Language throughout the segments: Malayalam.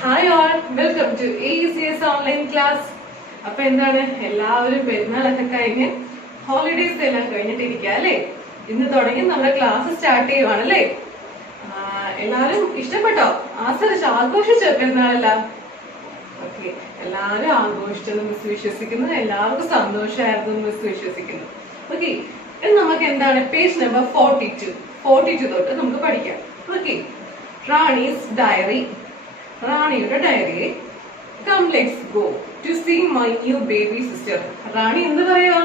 Hi all, welcome to AECS online class. അപ്പൊ എന്താണ്, എല്ലാവരും പെരുന്നാളൊക്കെ കഴിഞ്ഞ് ഹോളിഡേസ് എല്ലാം കഴിഞ്ഞിട്ടിരിക്കുക അല്ലേ? ഇന്ന് തുടങ്ങി നമ്മുടെ ക്ലാസ് സ്റ്റാർട്ട് ചെയ്യുവാണല്ലേ? എല്ലാവരും ഇഷ്ടപ്പെട്ടോ? ആഘോഷിച്ചോ പെരുന്നാളെല്ലാം? ഓക്കെ, എല്ലാവരും ആഘോഷിച്ചെന്ന് മിസ് വിശ്വസിക്കുന്നു. എല്ലാവർക്കും സന്തോഷമായിരുന്നു മിസ് വിശ്വസിക്കുന്നു. ഓക്കെ, ഇനി നമുക്ക് എന്താണ് പേജ് നമ്പർ 42 തൊട്ട് നമുക്ക് പഠിക്കാം. Okay, Rani's diary. റാണിയുടെ ഡയറി. Come let's go to see my new baby sister. Rani എന്ത് പറയുക?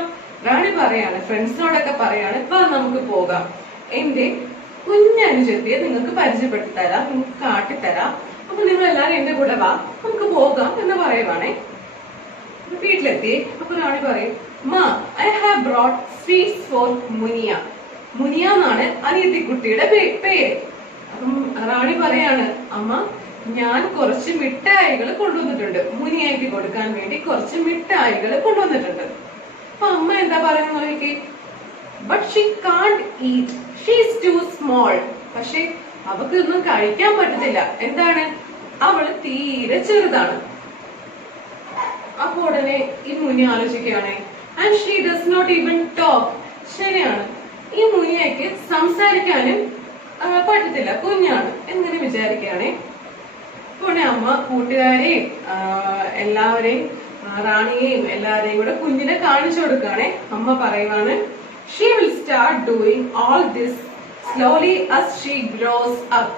റാണി പറയാണ്, ഫ്രണ്ട്സിനോടൊക്കെ പറയാണ്, ഇപ്പൊ നമുക്ക് പോകാം, എന്റെ കുഞ്ഞനുജത്തിയെ നിങ്ങൾക്ക് പരിചയപ്പെടുത്തി തരാം, നിങ്ങൾക്ക് കാട്ടിത്തരാം, അപ്പൊ നിങ്ങൾ എല്ലാരും എന്റെ കൂടെ വാ, നമുക്ക് പോകാം എന്ന് പറയുവാണേ. വീട്ടിലെത്തി അപ്പൊ റാണി പറയും, ma, I have brought sweets for Munia. Munia എന്നാണ് അനിയത്തിക്കുട്ടിയുടെ പേര്. അപ്പം റാണി പറയാണ്, അമ്മ, ഞാൻ കുറച്ച് മിഠായികൾ കൊണ്ടുവന്നിട്ടുണ്ട്, മുനിയായിട്ട് കൊടുക്കാൻ വേണ്ടി കുറച്ച് മിഠായികൾ കൊണ്ടുവന്നിട്ടുണ്ട്. അപ്പൊ അമ്മ എന്താ പറയുന്നത് നോക്കി, but she can't eat, she is too small. പക്ഷെ അവക്ക് ഒന്നും കഴിക്കാൻ പറ്റത്തില്ല. എന്താണ്? അവള് തീരെ ചെറുതാണ്. അപ്പൊ ഉടനെ ഈ മുനി ആലോചിക്കുകയാണ്, and she does not even talk. ശരിയാണ്, ഈ മുനിയയ്ക്ക് സംസാരിക്കാനും പറ്റത്തില്ല, കുഞ്ഞാണ് എന്നിങ്ങനെ വിചാരിക്കുകയാണേ. ഉടനെ അമ്മ കൂട്ടുകാരെയും എല്ലാവരെയും റാണിയെയും എല്ലാവരെയും കൂടെ കുഞ്ഞിനെ കാണിച്ചു കൊടുക്കുകയാണെ. അമ്മ പറയുവാണ്, she will start doing all this slowly as she gross up.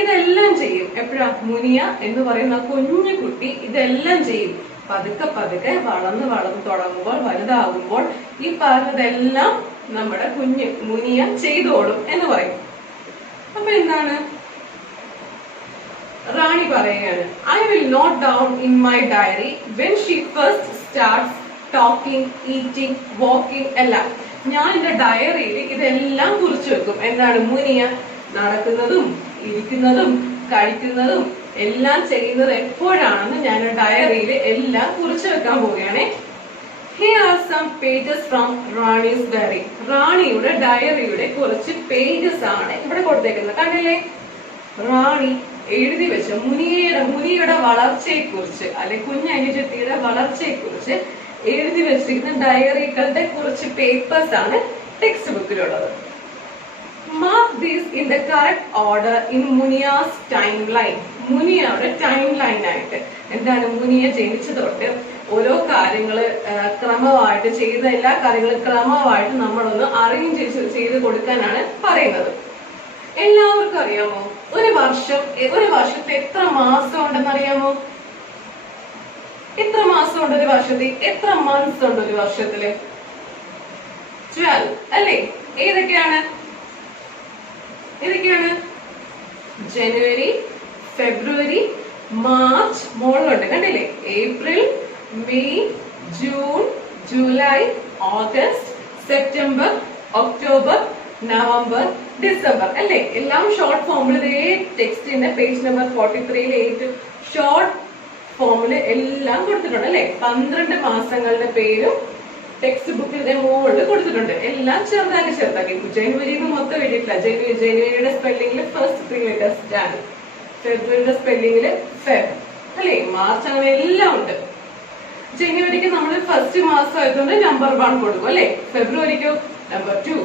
ഇതെല്ലാം ചെയ്യും എപ്പോഴാ? മുനിയ എന്ന് പറയുന്ന കുഞ്ഞു കുട്ടി ഇതെല്ലാം ചെയ്യും. പതുക്കെ പതുക്കെ വളർന്ന് തുടങ്ങുമ്പോൾ, വലുതാകുമ്പോൾ ഈ പറഞ്ഞതെല്ലാം നമ്മുടെ കുഞ്ഞ് മുനിയ ചെയ്തോളും എന്ന് പറയും. അപ്പൊ എന്താണ് റാണി പറയുകയാണ്, I will note down in my diary when she first starts talking, eating, walking എല്ലാം. ഞാൻ എന്റെ ഡയറിയിൽ ഇതെല്ലാം കുറിച്ചു വെക്കും. എന്താണ്? മുനിയ നടക്കുന്നതും ഇരിക്കുന്നതും കഴിക്കുന്നതും എല്ലാം ചെയ്യുന്നത് എപ്പോഴാണെന്ന് ഞാൻ ഡയറിയിൽ എല്ലാം കുറിച്ചു വെക്കാൻ പോവുകയാണേ. Here are some pages from Rani's diary. റാണിയുടെ ഡയറിയുടെ കുറച്ച് പേജസ് ആണ് ഇവിടെ കൊടുത്തേക്കുന്നത്. കണ്ടില്ലേ? റാണി എഴുതി വെച്ച മുനിയുടെ വളർച്ചയെ കുറിച്ച്, അല്ലെ കുഞ്ഞനുജത്തിയുടെ വളർച്ചയെ കുറിച്ച് എഴുതി വെച്ചിരിക്കുന്ന ഡയറികളുടെ കുറച്ച് പേപ്പേഴ്സ് ആണ് ടെക്സ്റ്റ് ബുക്കിലുള്ളത്. Mark these in the correct order in Munia's time line. മുനിയയുടെ ടൈം ലൈൻ ആയിട്ട്. എന്താണ്? മുനിയ ജനിച്ചു തൊട്ട് ഓരോ കാര്യങ്ങള് ക്രമമായിട്ട് ചെയ്ത എല്ലാ കാര്യങ്ങളും ക്രമമായിട്ട് നമ്മളൊന്ന് അറേഞ്ച് ചെയ്ത് കൊടുക്കാനാണ് പറയുന്നത്. എല്ലാവർക്കും അറിയാമോ ഒരു വർഷത്തെ എത്ര മാസം ഉണ്ടെന്ന് അറിയാമോ? എത്ര മാസം ഉണ്ട് ഒരു വർഷത്തിൽ? എത്ര മന്ത്സ് ഉണ്ട് ഒരു വർഷത്തില്? 12 അല്ലേ? ഏതൊക്കെയാണ്? ജനുവരി, ഫെബ്രുവരി, മാർച്ച്, മോളുണ്ട് കണ്ടില്ലേ? April, May, June, July, August, September, October, November, December അല്ലേ? എല്ലാം ഷോർട്ട് ഫോമിൽ ടെക്സ്റ്റിന്റെ പേജ് നമ്പർ 43 ഏറ്റവും ഷോർട്ട് ഫോമില് എല്ലാം കൊടുത്തിട്ടുണ്ട് അല്ലെ? 12 മാസങ്ങളുടെ പേരും ടെക്സ്റ്റ് ബുക്കിന്റെ മുകളിൽ കൊടുത്തിട്ടുണ്ട്. എല്ലാം ചെറുതാക്കി. ജനുവരിയിൽ മൊത്തം എഴുതിയിട്ടില്ല. ജനുവരിയുടെ സ്പെല്ലിംഗിൽ ഫസ്റ്റ് 3 ലെറ്റേഴ്സ് ജാൻ, ഫെബ്രുവരിയുടെ സ്പെല്ലിംഗില് ഫെബ് അല്ലെ? മാർച്ച്, അങ്ങനെ എല്ലാം ഉണ്ട്. ജനുവരിക്ക് നമ്മൾ ഫസ്റ്റ് മാസം ആയതുകൊണ്ട് നമ്പർ 1 കൊടുക്കും അല്ലെ? ഫെബ്രുവരിക്കോ നമ്പർ 2,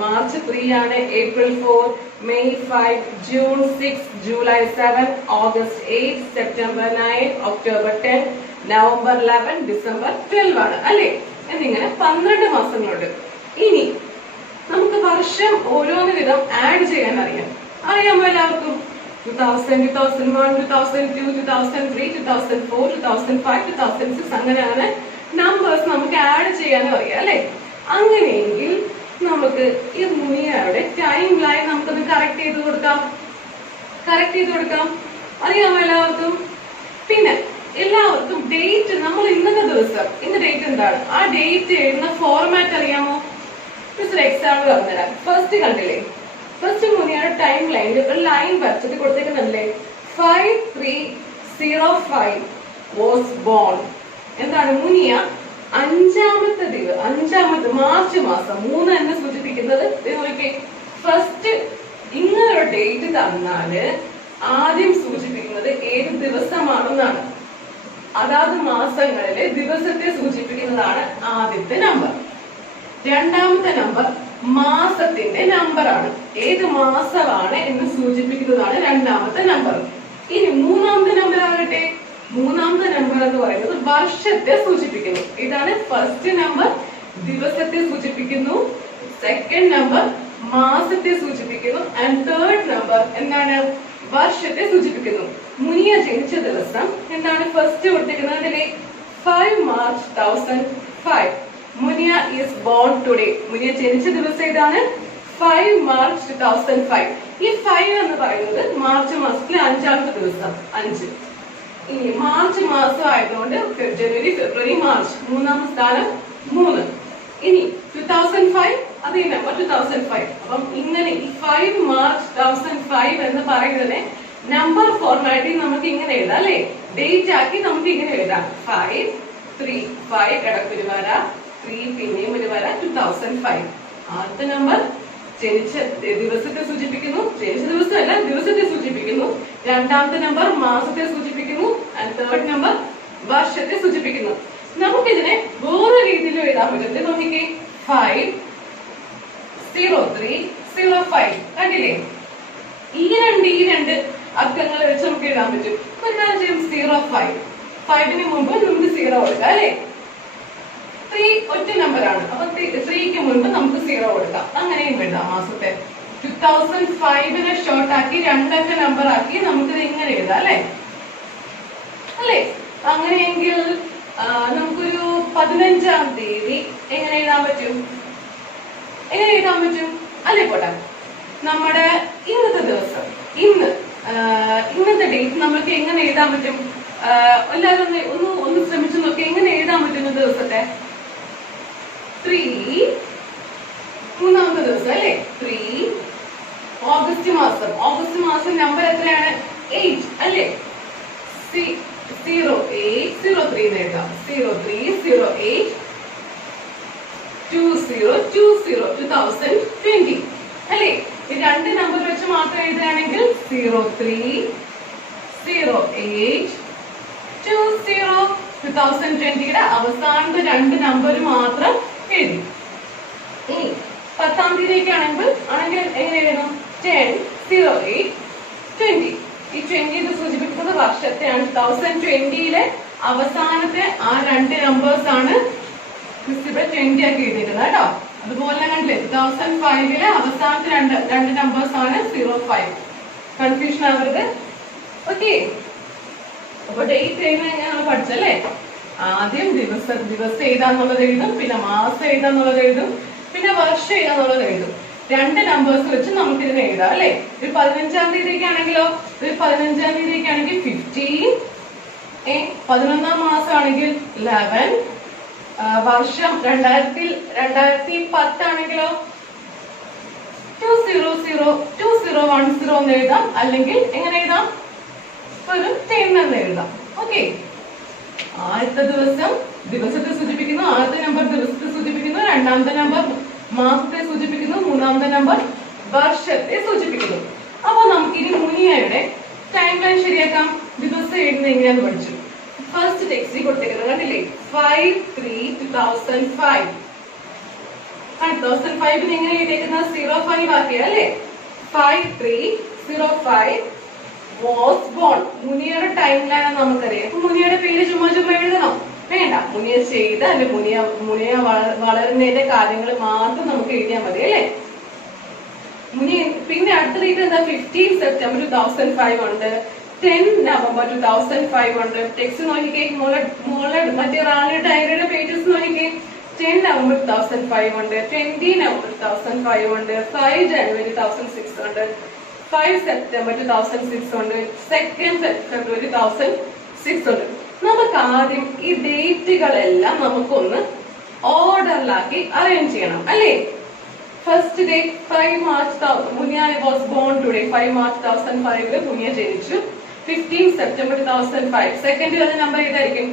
മാർച്ച് 3 ആണ്, April 4, May 5, June 6, July 7, August 8, September 9, October 10, November 11, December 12 ആണ് അല്ലെ? എന്നിങ്ങനെ 12 മാസങ്ങളുണ്ട്. ഇനി നമുക്ക് വർഷം ഓരോന്ന് വിധം ആഡ് ചെയ്യാൻ അറിയാമോ എല്ലാവർക്കും? 2000, 2001, 2002, 2003, 2004, 2005, 2006 അങ്ങനെയാണ് നമ്പേഴ്സ് നമുക്ക് ആഡ് ചെയ്യാനും അറിയാം അല്ലെ? അങ്ങനെയെങ്കിൽ നമുക്ക് ഈ മുനിയയുടെ ടൈം ലൈൻ നമുക്കൊന്ന് കറക്റ്റ് ചെയ്ത് കൊടുക്കാം. അറിയാമോ എല്ലാവർക്കും? പിന്നെ എല്ലാവർക്കും ഡേറ്റ്, നമ്മൾ ഇന്നത്തെ ദിവസം, ഇന്ന് ഡേറ്റ് എന്താണ്, ആ ഡേറ്റ് എഴുതുന്ന ഫോർമാറ്റ് അറിയാമോ? ഒരു എക്സാമ്പിൾ പറഞ്ഞുതരാം. ഫസ്റ്റ് കണ്ടില്ലേ? ഫസ്റ്റ് മുനിയയുടെ ടൈം ലൈനിൽ ഒരു ലൈൻ വരച്ചിട്ട് കൊടുത്തേക്കുന്നുണ്ടല്ലേ? 5305 വാസ് ബോൺ. എന്താണ്? മുനിയ 5ാമത്തെ മാർച്ച് മാസം 3 എന്ന് സൂചിപ്പിക്കുന്നത്. ഫസ്റ്റ് ഇങ്ങനൊരു ഡേറ്റ് തന്നാല് ആദ്യം സൂചിപ്പിക്കുന്നത് ഏത് ദിവസമാണെന്നാണ്. അതാത് മാസങ്ങളിലെ ദിവസത്തെ സൂചിപ്പിക്കുന്നതാണ് ആദ്യത്തെ നമ്പർ. രണ്ടാമത്തെ നമ്പർ മാസത്തിന്റെ നമ്പറാണ്. ഏത് മാസമാണ് എന്ന് സൂചിപ്പിക്കുന്നതാണ് രണ്ടാമത്തെ നമ്പർ. ഇനി മൂന്നാമത്തെ നമ്പർ ആകട്ടെ, മൂന്നാമത്തെ നമ്പർ എന്ന് പറയുന്നത് വർഷത്തെ സൂചിപ്പിക്കുന്നു. ഇതാണ് ഫസ്റ്റ് നമ്പർ, ദിവസത്തെ സൂചിപ്പിക്കുന്നു. സെക്കൻഡ് നമ്പർ മാസത്തെ സൂചിപ്പിക്കുന്നു. ആൻഡ് തേർഡ് നമ്പർ എന്താണ്? വർഷത്തെ സൂചിപ്പിക്കുന്നു. മുനിയ ജനിച്ച ദിവസം എന്താണ് ഫസ്റ്റ് കൊടുത്തിരിക്കുന്നത്? 5 March 2005. Munia is born today. Munia ജനിച്ച ദിവസം ഏതാണ്? 5 March 2005. ഈ 5 എന്ന് പറയുന്നത് മാർച്ച് മാസത്തിലെ 5ാമത്തെ ദിവസം, 5. ഇനി മാർച്ച് മാസം ആയതുകൊണ്ട് ജനുവരി, ഫെബ്രുവരി, മാർച്ച്, മൂന്നാം സ്ഥാനം 3. ഇനി 2005 അതേ നമ്പർ 2005. അപ്പം ഇങ്ങനെ ഈ 5 March 2005 എന്ന് പറയുന്നത് നമ്പർ ഫോർമാറ്റിൽ നമുക്ക് ഇങ്ങനെ എഴുതാം അല്ലെ? ഡേറ്റ് ആക്കി നമുക്ക് ഇങ്ങനെ എഴുതാം. 5 3 5 ഇടക്കൊരു വര, 3 പിന്നെയും ഒരു വര, 2005. ആദ്യത്തെ നമ്പർ ജനിച്ച ദിവസത്തെ സൂചിപ്പിക്കുന്നു. ജനിച്ച ദിവസമല്ല, ദിവസത്തെ സൂചിപ്പിക്കുന്നു. രണ്ടാമത്തെ നമ്പർ മാസത്തെ സൂചിപ്പിക്കുന്നു. ആൻഡ് തേർഡ് നമ്പർ വർഷത്തെ സൂചിപ്പിക്കുന്നു. നമുക്കിതിനെ വേറെ രീതിയിൽ എഴുതാൻ പറ്റും. നോക്കിക്കേ, 5 0 3 0 5. കണ്ടില്ലേ? ഈ രണ്ട് അക്കങ്ങൾ വെച്ച് നമുക്ക് എഴുതാൻ പറ്റും. ഒരു കാര്യം ചെയ്യും, 0 5. 5ന് മുമ്പ് നമുക്ക് 0 കൊടുക്കാം അല്ലെ? 3 ഒറ്റ നമ്പറാണ്, അപ്പൊ 3ക്ക് മുൻപ് നമുക്ക് 0 കൊടുക്കാം. അങ്ങനെയും എഴുതാം. മാസത്തെ 2005നെ ഷോർട്ട് ആക്കി 2 അക്ക നമ്പർ ആക്കി നമുക്കിത് ഇങ്ങനെ എഴുതാം അല്ലെ? അങ്ങനെയെങ്കിൽ നമുക്കൊരു 15ാം തീയതി എങ്ങനെ എഴുതാൻ പറ്റും? അല്ലേ പോട്ടെ, നമ്മുടെ ഇന്നത്തെ ദിവസം, ഇന്നത്തെ ഡേറ്റ് നമുക്ക് എങ്ങനെ എഴുതാൻ പറ്റും? എല്ലാവരും ഒന്ന് ശ്രമിച്ചു നോക്കി, എങ്ങനെ എഴുതാൻ പറ്റുന്ന ദിവസത്തെ? 3 മൂന്നാമത്തെ ദിവസം അല്ലെ? 3 ഓഗസ്റ്റ് മാസം നമ്പർ എത്രയാണ്? 8 അല്ലെ? 0803 എന്ന് എഴുതാം. 0308 2020 അല്ലെ? ഈ രണ്ട് നമ്പർ വെച്ച് മാത്രം എഴുതുകയാണെങ്കിൽ 0308 2020യുടെ അവസാനത്തെ 2 നമ്പർ മാത്രം എഴുതി. ഇനി 10ാം തീയതിക്ക് ആണെങ്കിൽ എങ്ങനെ എഴുതണം? 10/08/20. ഈ 20 സൂചിപ്പിക്കുന്നത് വർഷത്തെയാണ്. 2020യിലെ അവസാനത്തെ ആ 2 നമ്പേഴ്സ് ആണ് ഇവിടെ 20 ആക്കി എഴുതിയിരുന്നത് കേട്ടോ. അതുപോലെ കണ്ടില്ലേ, 2005ലെ അവസാനത്തെ രണ്ട് നമ്പേഴ്സ് ആണ് 05. കൺഫ്യൂഷൻ ആവരുത്. ഓക്കെ, അപ്പൊ ഡേറ്റ് എഴുതുന്നത് എങ്ങനെയാണ് പഠിച്ചല്ലേ? ആദ്യം ദിവസം എഴുതാന്നുള്ളത് എഴുതും, പിന്നെ മാസം എഴുതാന്നുള്ളത് എഴുതും, പിന്നെ വർഷം എഴുതാന്നുള്ളത് എഴുതും. 2 നമ്പേഴ്സ് വെച്ച് നമുക്ക് ഇതിനെ എഴുതാം അല്ലെ? ഒരു 15ാം തീയതിക്കാണെങ്കിലോ, 15ാം തീയതിക്കാണെങ്കിൽ 15, 11ാം മാസം ആണെങ്കിൽ 11, വർഷം 2010 ആണെങ്കിലോ 2010 എന്ന് എഴുതാം, അല്ലെങ്കിൽ എങ്ങനെ എഴുതാം? ഒരു 10 എന്ന് എഴുതാം. ഓക്കെ, ആദ്യത്തെ ദിവസം ദിവസത്തെ സൂചിപ്പിക്കുന്നു, ആദ്യത്തെ നമ്പർ ദിവസത്തെ സൂചിപ്പിക്കുന്നു, രണ്ടാമത്തെ നമ്പർ മാസത്തെ സൂചിപ്പിക്കുന്നു, മൂന്നാമത്തെ നമ്പർ വർഷത്തെ സൂചിപ്പിക്കുന്നു. അപ്പൊ നമുക്കിനി മുനിയയുടെ ടൈം ലൈൻ ശരിയാക്കാം. ദിവസം എഴുതുന്നത് എങ്ങനെയാന്ന് പഠിച്ചു. ഫസ്റ്റ് ടെക്സ്റ്റ് കൊടുത്തേക്കുന്നത് കണ്ടില്ലേ? 5/3/2005. 2005 എങ്ങനെ എഴുതിയേക്കുന്നത്? 05 ആക്കിയ അല്ലെ? 5/3/05 was born. മുനിയുടെ ടൈം ലൈൻ നമുക്കറിയാം. അപ്പൊ മുനിയുടെ പേര് ചുമ്മാ എഴുതണം? വേണ്ട. മുനിയ ചെയ്ത അല്ലെ മുനിയ വളരുന്നതിന്റെ കാര്യങ്ങൾ മാത്രം നമുക്ക് എഴുതിയാൽ മതി അല്ലെ? പിന്നെ അടുത്ത ഡേറ്റ് എന്താ? 15 September 2005 ഉണ്ട്, 10 November 2005 ഉണ്ട്. ടെക്സ്റ്റ് നോക്കിക്കേ, മോളെ മറ്റേ റാണിയുടെ ഡയറിയുടെ പേജസ് നോക്കിക്കേ. 10 November 2005 ഉണ്ട്, 20 November 2005 ഉണ്ട്, 5 January 2006 ഉണ്ട്, 5 September 2006 ഉണ്ട്, 2 February 2006 ഉണ്ട്. നമുക്ക് ആദ്യം ഈ ഡേറ്റുകളെല്ലാം നമുക്കൊന്ന് ഓർഡറിലാക്കി അറേഞ്ച് ചെയ്യണം അല്ലേ? First date 5 March. Munia was born today. 5 March 2005 Munia ജനിച്ചു. 15 September 2005. സെക്കൻഡ് വരുന്ന നമ്പർ ഏതായിരിക്കും?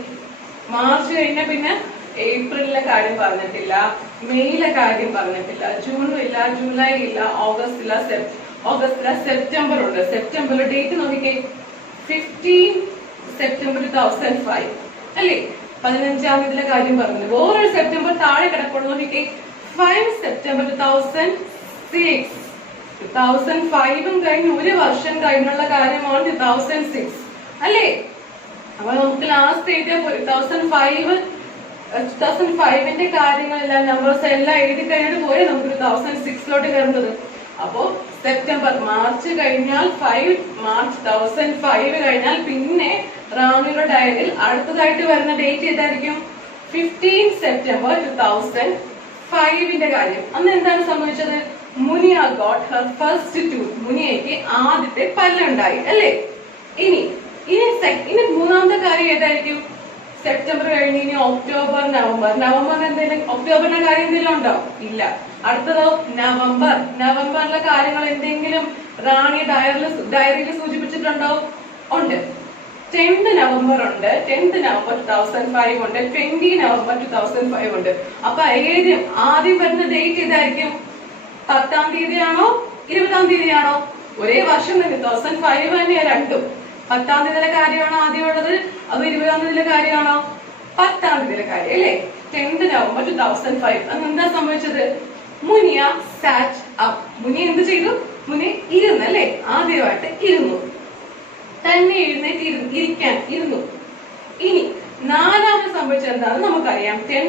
മാർച്ച് കഴിഞ്ഞ പിന്നെ ഏപ്രിലിലെ കാര്യം പറഞ്ഞിട്ടില്ല, മെയ്യിലെ കാര്യം പറഞ്ഞിട്ടില്ല, ജൂണും ഇല്ല, ജൂലൈ ഇല്ല, ഓഗസ്റ്റ് ഇല്ല, ഓഗസ്റ്റ് സെപ്റ്റംബർ ഉണ്ട്. സെപ്റ്റംബർ ഡേറ്റ് നോക്കിക്കേ, 15 സെപ്റ്റംബർ 2005 അല്ലേ? 15-ാം തീയതിയിലെ കാര്യം പറഞ്ഞു. വേറൊരു സെപ്റ്റംബർ താഴെ കിടപ്പുണ്ട് നോക്കിക്കേ, 5 സെപ്റ്റംബർ 2006. 2005 കഴിഞ്ഞ് ഒരു വർഷം കഴിഞ്ഞുള്ള കാര്യമാണ് 2006 അല്ലേ? അപ്പൊ നമുക്ക് ലാസ്റ്റ് ഡേറ്റ് 2005ന്റെ കാര്യങ്ങളെല്ലാം നമ്പേഴ്സ് എല്ലാം എഴുതി കഴിഞ്ഞിട്ട് പോയി നമുക്ക് 2006 കയറുന്നത്. അപ്പോ സെപ്റ്റംബർ മാർച്ച് കഴിഞ്ഞാൽ 5 മാർച്ച് 2005 കഴിഞ്ഞാൽ പിന്നെ റാമിയുടെ ഡയറിയിൽ അടുത്തതായിട്ട് വരുന്ന ഡേറ്റ് ഏതായിരിക്കും? 15 സെപ്റ്റംബർ 2005ന്റെ കാര്യം. അന്ന് എന്താണ് സംഭവിച്ചത്? മുനിയ ഗോട്ട് ഹെർ ഫസ്റ്റ് ടൂത്ത്. മുനിയയ്ക്ക് ആദ്യത്തെ പല്ലുണ്ടായി അല്ലേ? ഇനി മൂന്നാമത്തെ കാര്യം ഏതായിരിക്കും? സെപ്റ്റംബർ കഴിഞ്ഞ് ഇനി ഒക്ടോബർ, നവംബർ. നവംബറിന് എന്തെങ്കിലും ഒക്ടോബറിന്റെ കാര്യം എന്തെങ്കിലും ഉണ്ടോ? ഇല്ല. അടുത്തതോ നവംബറിലെ കാര്യങ്ങൾ എന്തെങ്കിലും റാണി ഡയറിയിൽ സൂചിപ്പിച്ചിട്ടുണ്ടോ? ഉണ്ട്. 10th നവംബർ ഉണ്ട്, 10th നവംബർ 2005 ഉണ്ട്, 20 നവംബർ 2005 ഉണ്ട്. അപ്പൊ ആദ്യം വരുന്ന ഡേറ്റ് ഏതായിരിക്കും? 10-ാം തീയതിയാണോ 20-ാം തീയതിയാണോ? ഒരേ വർഷം തന്നെ 2005 തന്നെയാ രണ്ടും. 10-ാം തീയതിയിലെ കാര്യമാണോ ആദ്യം ഉള്ളത്? അത് 20-ാം തീയതിയിലെ കാര്യമാണോ? 10-ാം തീയതിയിലെ കാര്യം അല്ലേ? 10th November 2005. അന്ന് എന്താ സംഭവിച്ചത്? മുനിയ സാറ്റ് അപ്പ്. മുനിയ എന്ത് ചെയ്തു? മുനിയ ഇരുന്നു അല്ലേ? ആദ്യമായിട്ട് ഇരുന്നു, തന്നെ എഴുന്നേറ്റ് ഇരിക്കാൻ ഇരുന്നു. ഇനി നാലാമത് സംഭവിച്ചത് എന്താണെന്ന് നമുക്കറിയാം. 10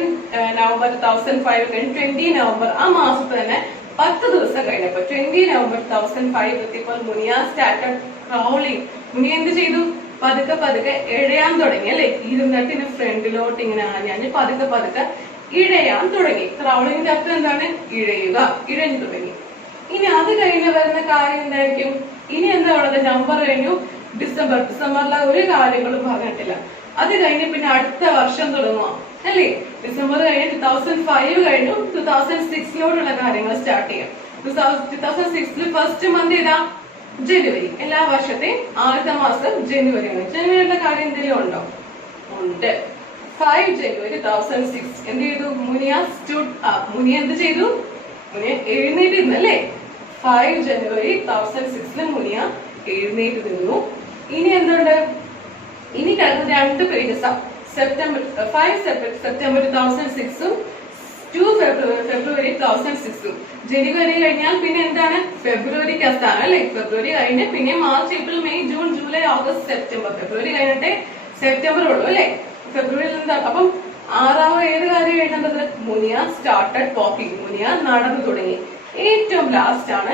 നവംബർ 2005 കഴിഞ്ഞ് 20 നവംബർ ആ മാസത്ത് തന്നെ 10 ദിവസം കഴിഞ്ഞപ്പോ 20 നവംബർ 2005 എത്തിയപ്പോൾ മുനിയ സ്റ്റാർട്ടഡ് ക്രൗളിംഗ്. മുനിയ എന്ത് ചെയ്തു? പതുക്കെ ഇഴയാൻ തുടങ്ങി അല്ലെ? ഇരുന്നിട്ട് ഫ്രണ്ടിലോട്ട് ഇങ്ങനെ ആഞ്ഞാഞ്ഞ് പതുക്കെ ഇഴയാൻ തുടങ്ങി. ക്രൗളിംഗിന്റെ അർത്ഥം എന്താണ്? ഇഴയുക, ഇഴഞ്ഞു തുടങ്ങി. ഇനി അത് കഴിഞ്ഞ് വരുന്ന കാര്യം എന്തായിരിക്കും? ഇനി എന്താ ഉള്ളത്? നവംബർ കഴിഞ്ഞു, ഡിസംബറിലെ ഒരു കാര്യങ്ങളും പറഞ്ഞിട്ടില്ല. അത് കഴിഞ്ഞ് പിന്നെ അടുത്ത വർഷം തുടങ്ങുക അല്ലേ? ഡിസംബർ കഴിഞ്ഞ് 2005 കഴിഞ്ഞു, 2006 കാര്യങ്ങൾ സ്റ്റാർട്ട് ചെയ്യാം. 2006 ഫസ്റ്റ് മന്ത് ഏതാ? ജനുവരി. എല്ലാ വർഷത്തെയും ആദ്യത്തെ മാസം ജനുവരിയാണ്. ജനുവരിയുടെ കാര്യം എന്തെങ്കിലും ഉണ്ടോ? ഉണ്ട്. 5 ജനുവരി 2006 എന്ത് ചെയ്തു? മുനിയ സ്റ്റുഡ് അപ്പ്. മുനിയ എന്ത് ചെയ്തു? മുനിയ എഴുന്നേറ്റിരുന്നു അല്ലേ? 5 ജനുവരി 2006 മുനിയ എഴുന്നേറ്റ് നിന്നു. ഇനി എന്തുണ്ട്? ഇനി കിടക്കുന്ന 2 പേജസ്. 5 സെപ്റ്റംബർ 2006 2 ഫെബ്രുവരി 2006. ജനുവരി കഴിഞ്ഞാൽ പിന്നെ എന്താണ്? ഫെബ്രുവരിക്ക് സ്ഥാനം അല്ലെ? ഫെബ്രുവരി കഴിഞ്ഞ് പിന്നെ March, April, May, June, July, August, September. February കഴിഞ്ഞിട്ട് സെപ്റ്റംബർ ഉള്ളൂ അല്ലെ? ഫെബ്രുവരിയിൽ എന്താ? അപ്പം 6ാമത് ഏത് കാര്യം എഴുതേണ്ടത്? മുനിയ സ്റ്റാർട്ടഡ് വാക്കിംഗ്. മുനിയ നടന്നു തുടങ്ങി. ഏറ്റവും ലാസ്റ്റ് ആണ്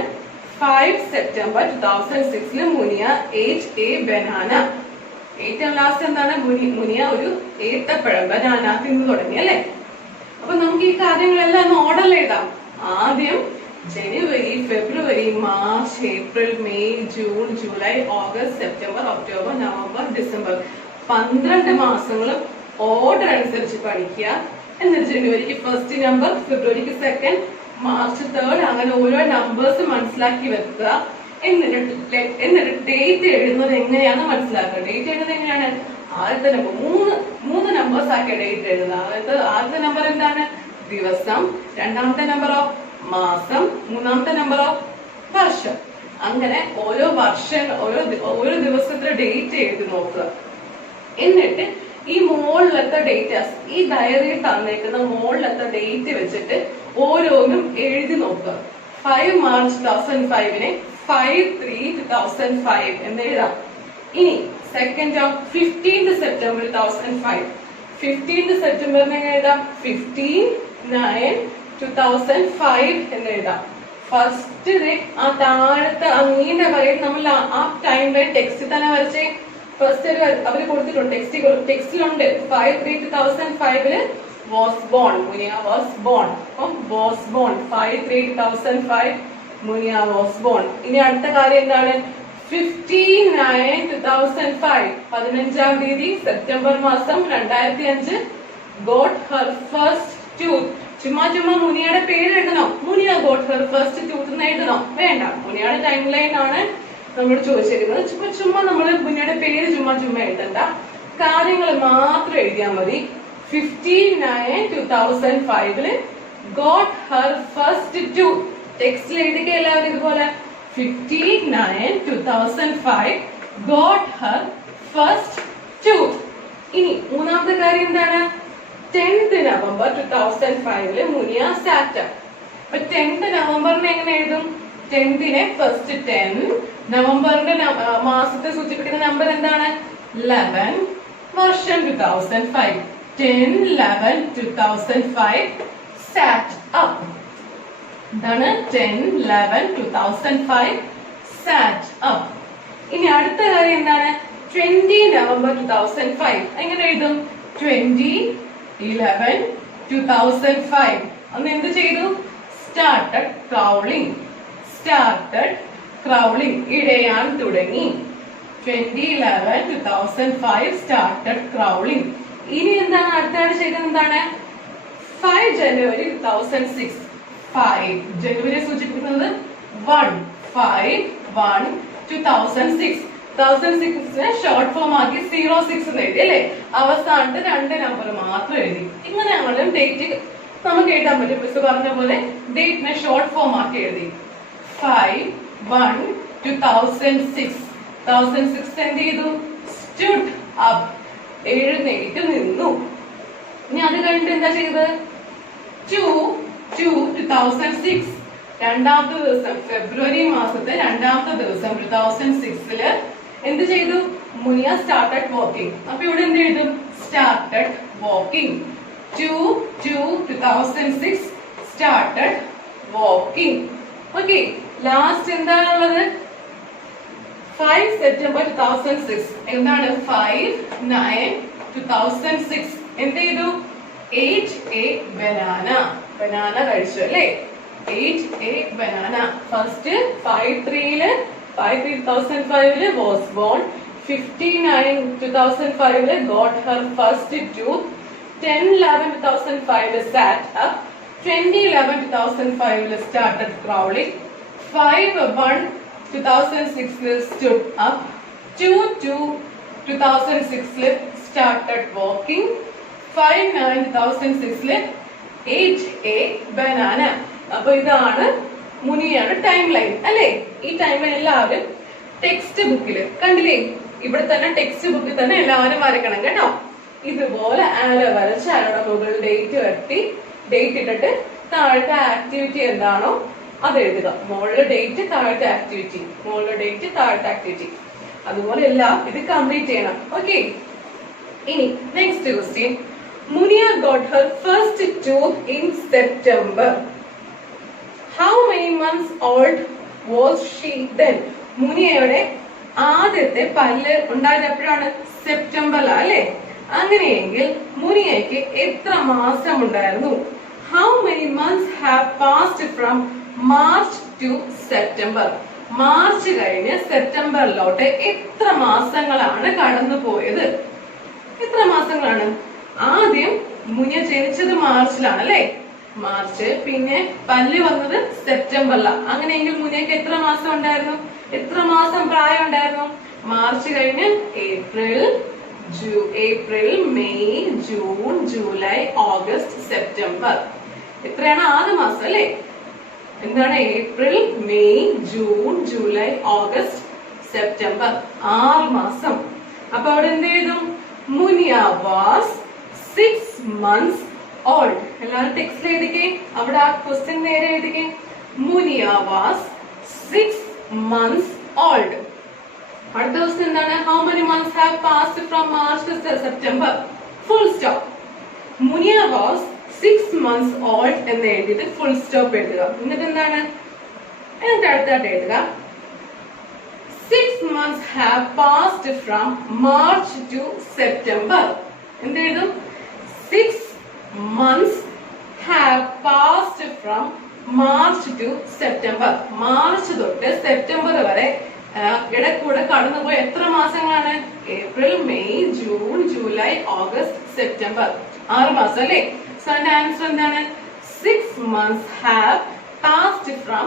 5 സെപ്റ്റംബർ 2006 മുനിയ ഏറ്റ് എ ബനാന. ഏറ്റവും ലാസ്റ്റ് എന്താണ്? മുനിയ ഒരു ഏത്തപ്പഴം, ബനാന തിന്നു തുടങ്ങി അല്ലെ? അപ്പൊ നമുക്ക് ഈ കാര്യങ്ങളെല്ലാം ഓർഡറിൽ എഴുതാം. ആദ്യം January, February, March, April, May, June, July, August, September, October, November, December. 12 മാസങ്ങളും ഓർഡർ അനുസരിച്ച് പഠിക്കുക. എന്നിട്ട് ജനുവരിക്ക് ഫസ്റ്റ് നമ്പർ, ഫെബ്രുവരിക്ക് സെക്കൻഡ്, മാർച്ച് തേർഡ്, അങ്ങനെ ഓരോ നമ്പേഴ്സ് മനസ്സിലാക്കി വെക്കുക. എന്നിട്ട് ഡേറ്റ് എഴുതുന്നത് എങ്ങനെയാണെന്ന് മനസ്സിലാക്കുക. ഡേറ്റ് എഴുതുന്നത് എങ്ങനെയാണ്? ആദ്യത്തെ നമ്പർ മൂന്ന് നമ്പേഴ്സ് ആക്കിയ ഡേറ്റ് എഴുതുന്നത്. ആദ്യത്തെ നമ്പർ എന്താണ്? ദിവസം. രണ്ടാമത്തെ നമ്പറോ? മാസം. മൂന്നാമത്തെ നമ്പറോ? വർഷം. അങ്ങനെ ഓരോ ഓരോ ദിവസത്തെ ഡേറ്റ് എഴുതി നോക്കുക. എന്നിട്ട് ഈ മോളിലത്തെ ഡേറ്റ്, ഈ ഡയറിയിൽ തന്നേക്കുന്ന മോളിലത്തെ ഡേറ്റ് വെച്ചിട്ട് ഓരോന്നും എഴുതി നോക്കുക. 5 മാർച്ച് 2005 5/3/2005 എന്ന് എഴുതാം. ഇനി സെക്കൻഡ് 15th സെപ്റ്റംബർ 2005. 15th സെപ്റ്റംബറിന് എഴുതാം 15/9/2005 എന്ന് എഴുതാം. ഫസ്റ്റ് ആ താഴത്തെ നീണ്ട വരയിൽ നമ്മൾ ആ ടൈം ലൈൻ ടെക്സ്റ്റിൽ തന്നെ വരച്ചേ. ഫസ്റ്റ് അവര് കൊടുത്തിട്ടുണ്ട്, ടെക്സ്റ്റിലുണ്ട്. 5/3/2005 was born. മുനിയ was born. was born 5/3/2005 മുനിയ was born. ഇനി അടുത്ത കാര്യം എന്താണ്? 15/9/2005 15-ാം തീയതി സെപ്റ്റംബർ മാസം 2005 got her first tooth. ചുമ്മാ മുനിയുടെ പേര് എഴുതണോ? മുനിയ got her first tooth എന്ന് എഴുതണോ? വേണ്ട. മുനിയുടെ ടൈം ലൈൻ ആണ് നമ്മൾ ചോദിച്ചിരിക്കുന്നത്. ചുമ്മാ നമ്മൾ മുനിയുടെ പേര് ചുമ്മാ എഴുതണ്ട, കാര്യങ്ങൾ മാത്രം എഴുതിയാൽ മതി. 15/9/2005 got her first tooth. ടെക്സ്റ്റിൽ എഴുതിക്കുക എല്ലാവരും ഇതുപോലെ. 15/9/2005 got her first tooth. ഇനി മൂന്നാമത്തെ കാര്യം എന്താണ്? 10th November 2005 മുനിയ സാറ്റ് അപ്പ്. അപ്പൊ 10th നവംബറിനെ എങ്ങനെ എഴുതും? 10th ഫസ്റ്റ് 10, നവംബറിന്റെ മാസത്തെ സൂചിപ്പിക്കുന്ന നമ്പർ എന്താണ്? 11, വർഷം 2005. 10/11/2005 sat up. എന്താണ്? 10/11/2005 sat up. ഇനി അടുത്ത കാര്യം എന്താണ്? 20 November 2005 എങ്ങനെ എഴുതും? 20/11/2005 അന്ന് എന്ത് ചെയ്തു? started crawling. ഇഴയാൻ തുടങ്ങി. 20/11/2005 started crawling. ഇനി എന്താണ് അടുത്താണ് ചെയ്തത്? എന്താണ്? 5 January 2006. 5 ജനുവരി സൂചിപ്പിക്കുന്നത് 1. 5/1/2006. 2006 ഷോർട്ട് ഫോം ആക്കി 06 എന്ന് എഴുതി അല്ലെ? അവസാനത്തെ 2 നമ്പർ മാത്രം എഴുതി. ഇങ്ങനെ ആണെങ്കിലും ഡേറ്റ് നമുക്ക് എഴുതാൻ പറ്റും. മിസ് പറഞ്ഞ പോലെ ഡേറ്റിനെ ഷോർട്ട് ഫോം ആക്കി എഴുതി. 5/1/2006. 2006 എന്ത് ചെയ്തു? stood up. എഴുന്നേറ്റ് നിന്നു. ഇനി അത് കഴിഞ്ഞിട്ട് എന്താ ചെയ്തത്? 2/2/2006 രണ്ടാമത്തെ ദിവസം, ഫെബ്രുവരി മാസത്തെ രണ്ടാമത്തെ ദിവസം 2006 എന്ത് ചെയ്തു? മുനിയ സ്റ്റാർട്ടഡ് വാക്കിംഗ്. അപ്പൊ ഇവിടെ എന്ത് എഴുതും? Started walking. 2/2/2006 started walking. Okay, last എന്താണുള്ളത്? 5 September 2006 എന്താണ്? 5/9/2006 എന്ത് ചെയ്തു? 8 a banana. ബനാന കഴിച്ചു അല്ലേ? 8 a banana. First 5/3/2005 was born. 15/9/2005 got her first tooth. 10/11/2005 sat up. 20/11/2005 started crawling. 5/1/2006 stood up. 2/2/2006 started walking. 5/9/2006 8 a banana. അപ്പൊ ഇതാണ് മുനിയാണ് ടൈം ലൈൻ അല്ലെ? ഈ ടൈം ലൈൻ എല്ലാവരും ടെക്സ്റ്റ് ബുക്കിൽ കണ്ടില്ലേ? ഇവിടെ തന്നെ ടെക്സ്റ്റ് ബുക്കിൽ തന്നെ എല്ലാവരും വരക്കണം കേട്ടോ. ഇതുപോലെ ആല വരച്ച് ആരുടെ മുകളിൽ ഡേറ്റ് കട്ടി ഡേറ്റ് ഇട്ടിട്ട് താഴത്തെ ആക്ടിവിറ്റി എന്താണോ അത് എഴുതുക. മുകളിലെ ഡേറ്റ്, താഴത്തെ ആക്ടിവിറ്റി, മുകളിലെ ഡേറ്റ്, താഴത്തെ ആക്ടിവിറ്റി. അതുപോലെ എല്ലാം ഇത് കംപ്ലീറ്റ് ചെയ്യണം. ഓക്കെ, ഇനി next question. Munia got her first tooth in September. How many months old was she then? മുനിയയുടെ ആദ്യത്തെ പല്ല് ഉണ്ടായത് എപ്പോഴാണ്? സെപ്റ്റംബറിലാണ് അല്ലെ? അങ്ങനെയെങ്കിൽ മുനിയയ്ക്ക് എത്ര മാസം ഉണ്ടായിരുന്നു? How many months have passed from March to September? March കഴിഞ്ഞ് സെപ്റ്റംബറിലോട്ട് എത്ര മാസങ്ങളാണ് കടന്നു പോയത്? എത്ര മാസങ്ങളാണ്? ആദ്യം മുനിയ ജനിച്ചത് മാർച്ചിലാണ് അല്ലെ? മാർച്ച്, പിന്നെ പല്ല് വന്നത് സെപ്റ്റംബറിലാണ്. അങ്ങനെയെങ്കിൽ മുനിയക്ക് എത്ര മാസം ഉണ്ടായിരുന്നു? എത്ര മാസം പ്രായം ഉണ്ടായിരുന്നു? മാർച്ച് കഴിഞ്ഞ് April, May, June, July, August, September. എത്രയാണ്? 6 മാസം അല്ലെ? എന്താണ്? April, May, June, July, August, September. 6 മാസം. അപ്പൊ അവിടെ എന്ത് എഴുതും? Munia was 6 months old. എല്ലാവരും ടെക്സ്റ്റ് എഴുതിക്കേ. അവിടെ ആ ക്വസ്റ്റ്യൻ നേരെ എഴുതിക്കേ. Munia was 6 months old. അടുത്ത ക്വസ്റ്റ്യൻ എന്താണ്? How many months have passed from March to September? Full stop. Munia was 6 months old എന്ന് എഴുതിയിട്ട് ഫുൾ സ്റ്റോപ്പ് എഴുതുക. എന്നിട്ട് എന്താണ്? എന്നിട്ട് അടുത്തായിട്ട് എഴുതുക 6 months have passed from March to September. എന്ത് എഴുതും? 6 months have passed from March to September. March തൊട്ട് സെപ്റ്റംബർ വരെ ഇടക്കൂടെ കടന്നുപോയ എത്ര മാസങ്ങളാണ്? April, May, June, July, August, September. 6 മാസം അല്ലേ? സോ അതിന്റെ ആൻസർ എന്താണ്? 6 months have passed from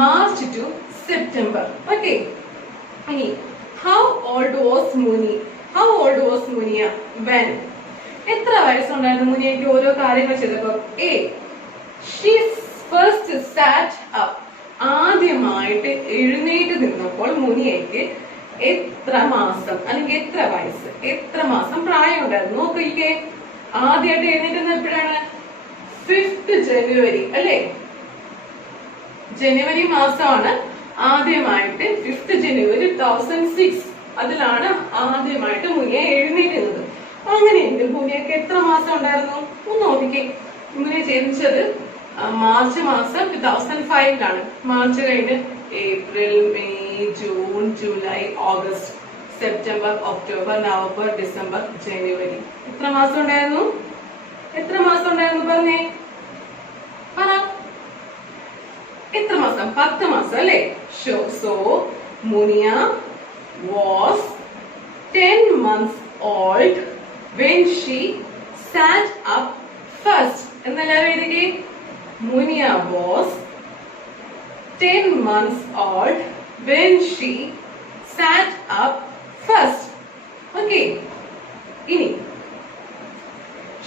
March to September. Okay. ഇനി how old was Munia when? എത്ര വയസ്സുണ്ടായിരുന്നു മുനിയയ്ക്ക് ഓരോ കാര്യങ്ങൾ ചെയ്തപ്പോ? A. She first sat up. ആദ്യമായിട്ട് എഴുന്നേറ്റ് നിന്നപ്പോൾ മുനിയയ്ക്ക് എത്ര മാസം അല്ലെങ്കിൽ എത്ര വയസ്സ്, എത്ര മാസം പ്രായം ഉണ്ടായിരുന്നു? നോക്കിക്കേ, ആദ്യമായിട്ട് എഴുന്നേറ്റ് എപ്പോഴാണ്? 5th ജനുവരി അല്ലേ? ജനുവരി മാസമാണ് ആദ്യമായിട്ട്. 5th ജനുവരി 2006 അതിലാണ് ആദ്യമായിട്ട് മുനിയ എഴുന്നേറ്റുന്നത്. അങ്ങനെയെങ്കിൽ മുനിയക്ക് എത്ര മാസം ഉണ്ടായിരുന്നു? ഒന്ന് നോക്കിക്കേ. മുനിയ ജനിച്ചത് മാർച്ച് മാസം 2005ലാണ്. മാർച്ച് കഴിഞ്ഞ് April, May, June, July, August, September, October, November, December, January. എത്ര മാസം ഉണ്ടായിരുന്നു? എത്ര മാസം ഉണ്ടായിരുന്നു പറഞ്ഞേ? പറ. എത്ര മാസം? 10 മാസം അല്ലേ? So Munia was 10 months old when she sat up first. എന്നെല്ലാവരും എഴുതിക്കേ. Munia was 10 months old when she sat up first. Okay. ഇനി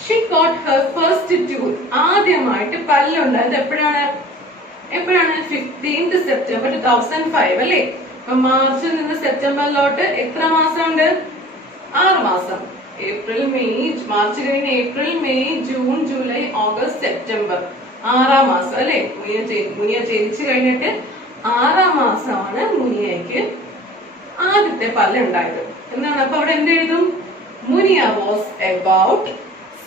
she got her first tooth. ആദ്യമായിട്ട് പല്ലുണ്ടായത് എപ്പോഴാണ്? 15th September 2005 അല്ലേ? അപ്പൊ മാർച്ചിൽ നിന്ന് സെപ്റ്റംബറിലോട്ട് എത്ര മാസമുണ്ട്? 6 മാസം. ഏപ്രിൽ, മെയ്, മാർച്ച് കഴിഞ്ഞ് April, May, June, July, August, September, 6 മാസം അല്ലെ? മുനിയ ജനിച്ചു കഴിഞ്ഞിട്ട് 6 മാസമാണ് മുനിയയ്ക്ക് ആദ്യത്തെ പല്ലുണ്ടായത്. എന്താണ്? അപ്പൊ അവിടെ എന്ത് എഴുതും? മുനിയ was about